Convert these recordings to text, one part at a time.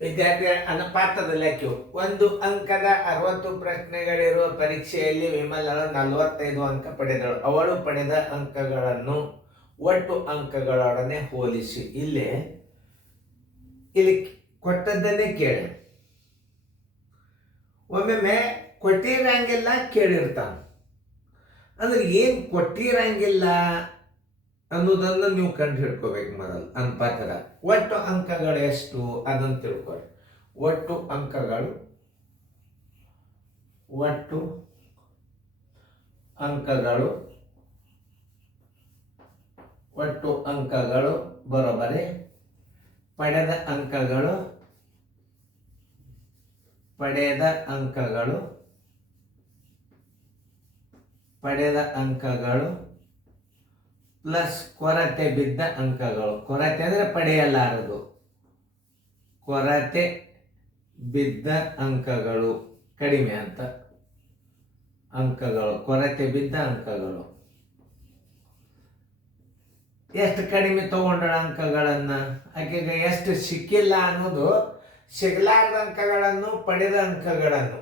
ವಿದ್ಯಾರ್ಥಿ ಅನುಪಾತದ ಲೆಕ್ಕ 1 ಅಂಕದ 60 ಪ್ರಶ್ನೆಗಳಿರುವ ಪರೀಕ್ಷೆಯಲ್ಲಿ ವಿಮಲಳು 45 ಅಂಕ ಪಡೆದಳು. ಅವಳು ಪಡೆದ ಅಂಕಗಳನ್ನು ಒಟ್ಟು ಅಂಕಗಳೊಡನೆ ಹೋಲಿಸಿ. ಇಲ್ಲಿ ಕೊಟ್ಟದ್ದನ್ನೇ ಕೇಳಿ. ಒಮ್ಮೊಮ್ಮೆ ಕೊಟ್ಟಿರಂಗಿಲ್ಲ, ಕೇಳಿರ್ತಾನ. ಅಂದ್ರೆ ಏನು ಕೊಟ್ಟಿರಂಗಿಲ್ಲ ಅನ್ನೋದನ್ನು ನೀವು ಕಂಡು ಹಿಡ್ಕೋಬೇಕು. ಮೊದಲು ಅನುಪಾತದ ಒಟ್ಟು ಅಂಕಗಳು ಎಷ್ಟು ಅದನ್ನು ತಿಳ್ಕೊಳ್ಳಿ. ಒಟ್ಟು ಅಂಕಗಳು ಬರೋಬರಿ ಪಡೆದ ಅಂಕಗಳು ಪ್ಲಸ್ ಕೊರತೆ ಬಿದ್ದ ಅಂಕಗಳು. ಕೊರತೆ ಅಂದರೆ ಪಡೆಯಲಾರದು. ಕೊರತೆ ಬಿದ್ದ ಅಂಕಗಳು ಕಡಿಮೆ ಅಂತ ಅಂಕಗಳು. ಕೊರತೆ ಬಿದ್ದ ಅಂಕಗಳು ಎಷ್ಟು ಕಡಿಮೆ ತಗೊಂಡ ಅಂಕಗಳನ್ನು, ಆಕೆಗೆ ಎಷ್ಟು ಸಿಕ್ಕಿಲ್ಲ ಅನ್ನೋದು, ಸಿಗಲಾರದ ಅಂಕಗಳನ್ನು, ಪಡೆದ ಅಂಕಗಳನ್ನು.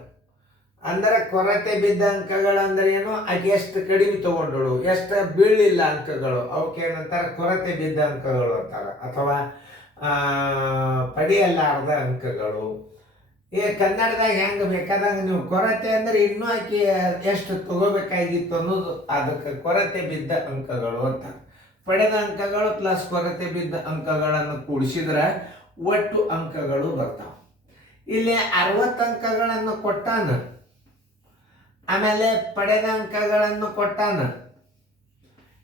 ಅಂದರೆ ಕೊರತೆ ಬಿದ್ದ ಅಂಕಗಳಂದ್ರೆ ಏನು, ಆಕೆ ಎಷ್ಟು ಕಡಿಮೆ ತಗೊಂಡಳು, ಎಷ್ಟು ಬೀಳಿಲ್ಲ ಅಂಕಗಳು, ಅವಕ್ಕೇನಂತಾರೆ ಕೊರತೆ ಬಿದ್ದ ಅಂಕಗಳು ಅಂತಾರೆ, ಅಥವಾ ಪಡೆಯಲಾರದ ಅಂಕಗಳು. ಕನ್ನಡದಾಗ ಹೆಂಗೆ ಬೇಕಾದಂಗೆ ನೀವು ಕೊರತೆ ಅಂದರೆ ಇನ್ನೂ ಆಕೆ ಎಷ್ಟು ತಗೋಬೇಕಾಗಿತ್ತು ಅನ್ನೋದು, ಅದಕ್ಕೆ ಕೊರತೆ ಬಿದ್ದ ಅಂಕಗಳು ಅಂತ. ಪಡೆದ ಅಂಕಗಳು ಪ್ಲಸ್ ಕೊರತೆ ಬಿದ್ದ ಅಂಕಗಳನ್ನು ಕೂಡಿಸಿದ್ರೆ ಒಟ್ಟು ಅಂಕಗಳು ಬರ್ತಾವೆ. ಇಲ್ಲಿ 60 ಅಂಕಗಳನ್ನು ಕೊಟ್ಟಾನ, ಆಮೇಲೆ ಪಡೆದ ಅಂಕಗಳನ್ನು ಕೊಟ್ಟಾನ.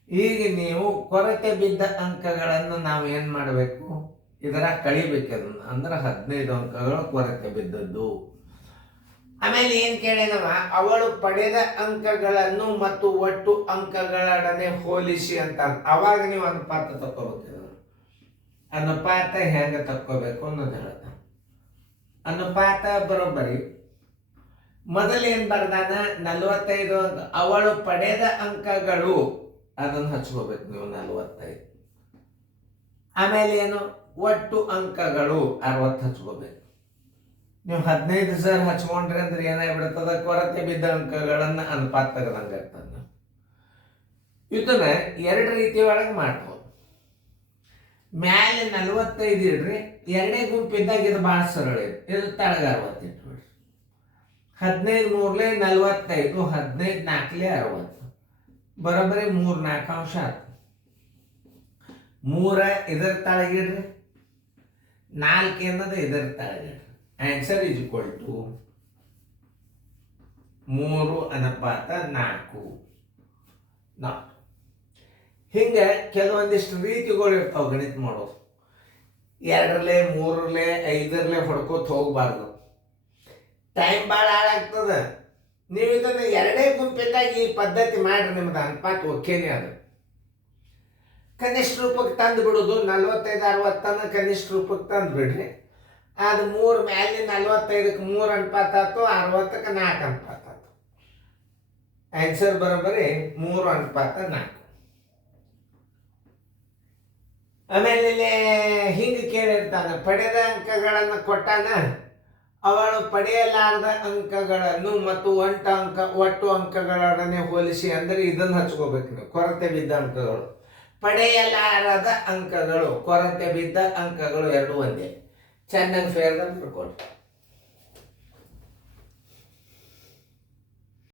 ಈಗ ನೀವು ಕೊರತೆ ಬಿದ್ದ ಅಂಕಗಳನ್ನು ನಾವು ಏನು ಮಾಡಬೇಕು, ಇದರ ಕಳಿಬೇಕು. ಅದನ್ನು ಅಂದ್ರೆ 15 ಅಂಕಗಳು ಕೊರತೆ ಬಿದ್ದದ್ದು. ಆಮೇಲೆ ಏನು ಕೇಳಿದವ, ಅವಳು ಪಡೆದ ಅಂಕಗಳನ್ನು ಮತ್ತು ಒಟ್ಟು ಅಂಕಗಳೊಡನೆ ಹೋಲಿಸಿ ಅಂತ. ಅವಾಗ ನೀವು ಅನುಪಾತ ತಕ್ಕೋಬೇಕು. ಅನುಪಾತ ಹೆಂಗೆ ತಕ್ಕೋಬೇಕು ಅನ್ನೋದು ಹೇಳ್ದ. ಅನುಪಾತ ಬರೋಬ್ಬರಿ ಮೊದಲು ಏನು ಬರ್ದಾನ, 45 ಅಂಕ. ಅವಳು ಪಡೆದ ಅಂಕಗಳು ಅದನ್ನು ಹಚ್ಕೋಬೇಕು ನೀವು 45. ಆಮೇಲೆ ಏನು, ಒಟ್ಟು ಅಂಕಗಳು 60 ಹಚ್ಕೋಬೇಕು. ನೀವು 15 ಸರ್ ಹಚ್ಕೊಂಡ್ರಿ ಅಂದ್ರೆ ಏನಾಗ್ಬಿಡ್ತದ, ಕೊರತೆ ಬಿದ್ದ ಅಂಕಗಳನ್ನು ಅನುಪಾತ ತೆಗೆದಂಗೆ ಇರ್ತದೆ. ಇದನ್ನ 2 ರೀತಿ ಒಳಗೆ ಮಾಡ್ಬೋದು. ಮ್ಯಾಲೆ 45 ಇಡ್ರಿ, ಎರಡೇ ಗುಂಪಿದ್ದಾಗ ಇದು ಭಾಳ ಸರಳ ಇದೆ. ಇದು ತಳಗ 60 ಇಟ್ಬಿಡ್ರಿ. 15 ಮೂರ್ಲೆ 45, 15 ನಾಲ್ಕಲೆ 60, ಬರೋಬ್ಬರಿ 3 4 ಅಂಶ ಆಯ್ತು. 3 ಇದರ ತಳಗಿಡ್ರಿ, 4 ಅನ್ನೋದು ಇದರ ತಳಗಿಡ್ರಿ. ಆನ್ಸರ್ ಈಸ್ ಈಕ್ವಲ್ ಟು 3 ಅನುಪಾತ 4. ಹಿಂಗೆ ಕೆಲವೊಂದಿಷ್ಟು ರೀತಿಗಳು ಇರ್ತಾವೆ ಗಣಿತ ಮಾಡೋದು. 2ರಲ್ಲೇ 3ರಲ್ಲೇ 5ರಲ್ಲೇ ಹೊಡ್ಕೋತ ಹೋಗ್ಬಾರ್ದು, ಟೈಮ್ ಭಾಳ ಹಾಳಾಗ್ತದೆ. ನೀವು ಇದನ್ನು 2 ಗುಂಪಿದ್ದಾಗ ಈ ಪದ್ಧತಿ ಮಾಡ್ರಿ, ನಿಮ್ದು ಅನುಪಾತ ಓಕೆನೇ. ಅದು ಕನಿಷ್ಠ ರೂಪಕ್ಕೆ ತಂದು ಬಿಡೋದು. 45 60 ಕನಿಷ್ಠ ರೂಪಕ್ಕೆ ತಂದು ಬಿಡ್ರಿ. ಅದು 3 ಮ್ಯಾಲೆ 45ಕ್ಕೆ 3 ಅನುಪಾತ ಆಯ್ತು, 60ಕ್ಕೆ 4 ಅನುಪಾತ ಆಯ್ತು. ಆನ್ಸರ್ ಬರೋಬ್ಬರಿ 3 ಅನುಪಾತ 4. ಆಮೇಲೆ ಹಿಂಗೆ ಕೇಳಿರ್ತಾನೆ, ಪಡೆದ ಅಂಕಗಳನ್ನು ಕೊಟ್ಟಾನ. ಅವಳು ಪಡೆಯಲಾರದ ಅಂಕಗಳನ್ನು ಮತ್ತು ಒಟ್ಟು ಅಂಕಗಳೊಡನೆ ಹೋಲಿಸಿ. ಅಂದರೆ ಇದನ್ನು ಹಚ್ಕೋಬೇಕು ನೀವು, ಕೊರತೆ ಬಿದ್ದ ಅಂಕಗಳು. ಪಡೆಯಲಾರದ ಅಂಕಗಳು, ಕೊರತೆ ಬಿದ್ದ ಅಂಕಗಳು ಎರಡು ಒಂದೇ. ಚೆನ್ನಾಗಿ ಫೇರ್ದಾಗ ಬರ್ಕೊಡ್ರಿ.